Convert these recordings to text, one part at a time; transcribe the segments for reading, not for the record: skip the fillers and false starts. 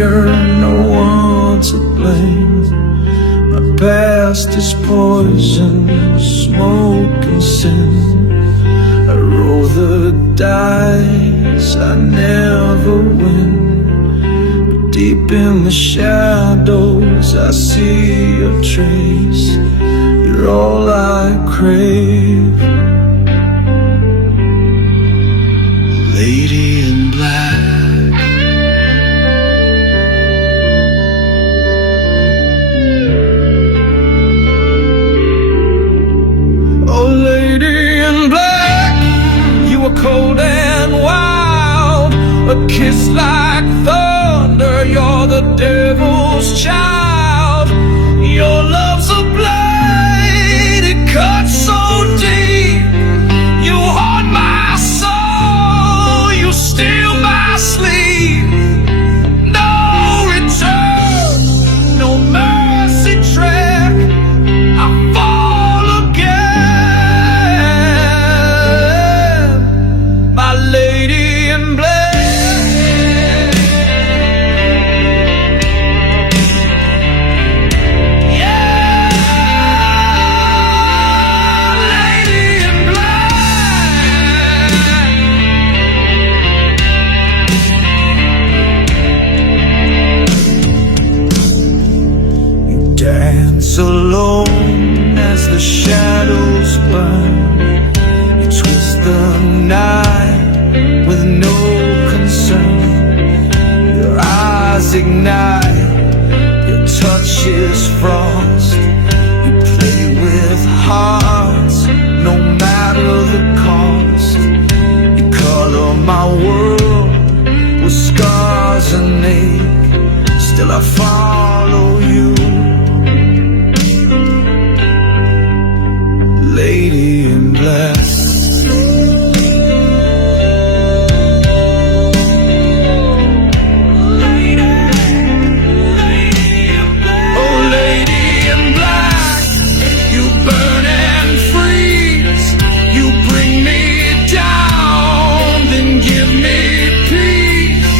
savior, no one to blame. My past is poison, smoke and sin. I roll the dice, I never win. But deep in the shadows I see your trace. You're all I crave. Lady in black, oh lady in black, you were cold and wild, a kiss like thunder, you're the devil's child. Your love's a blade, it cuts so deep. You haunt my soul, you steal my sleep. No return, no mercy track, I fall again. My lady in black, yeah, lady in black. You dance alone as the shadows burn. You twist the night with no concern. Your eyes ignite, your touch is frost. You play with hearts, no matter the cost. You color my world with scars and ache. Still I follow you, lady in black. Oh lady in black, you burn and freeze. You bring me down, then give me peace.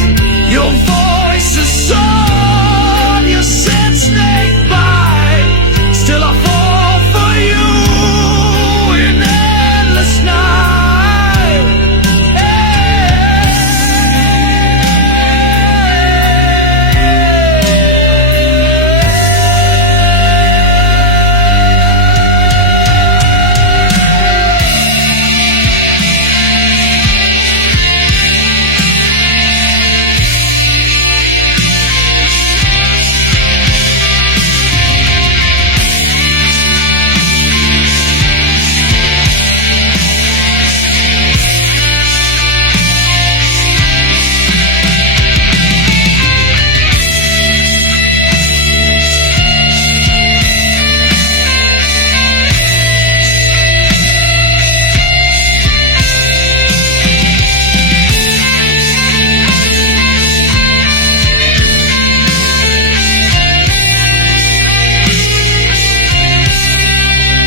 Your voice is sword, you set snake bite. Still I fall for you in endless night.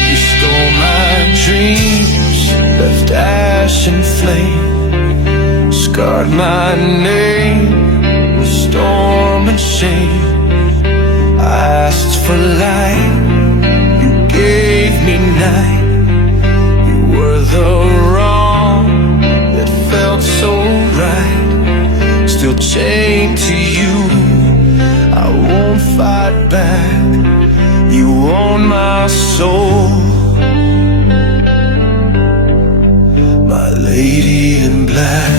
You stole my dreams, left ash and flame, scarred my name with storm and shame. I asked for light, you gave me night. You were the wrong that felt so right. Still chained to you, I won't fight back. You own my soul, my lady in black.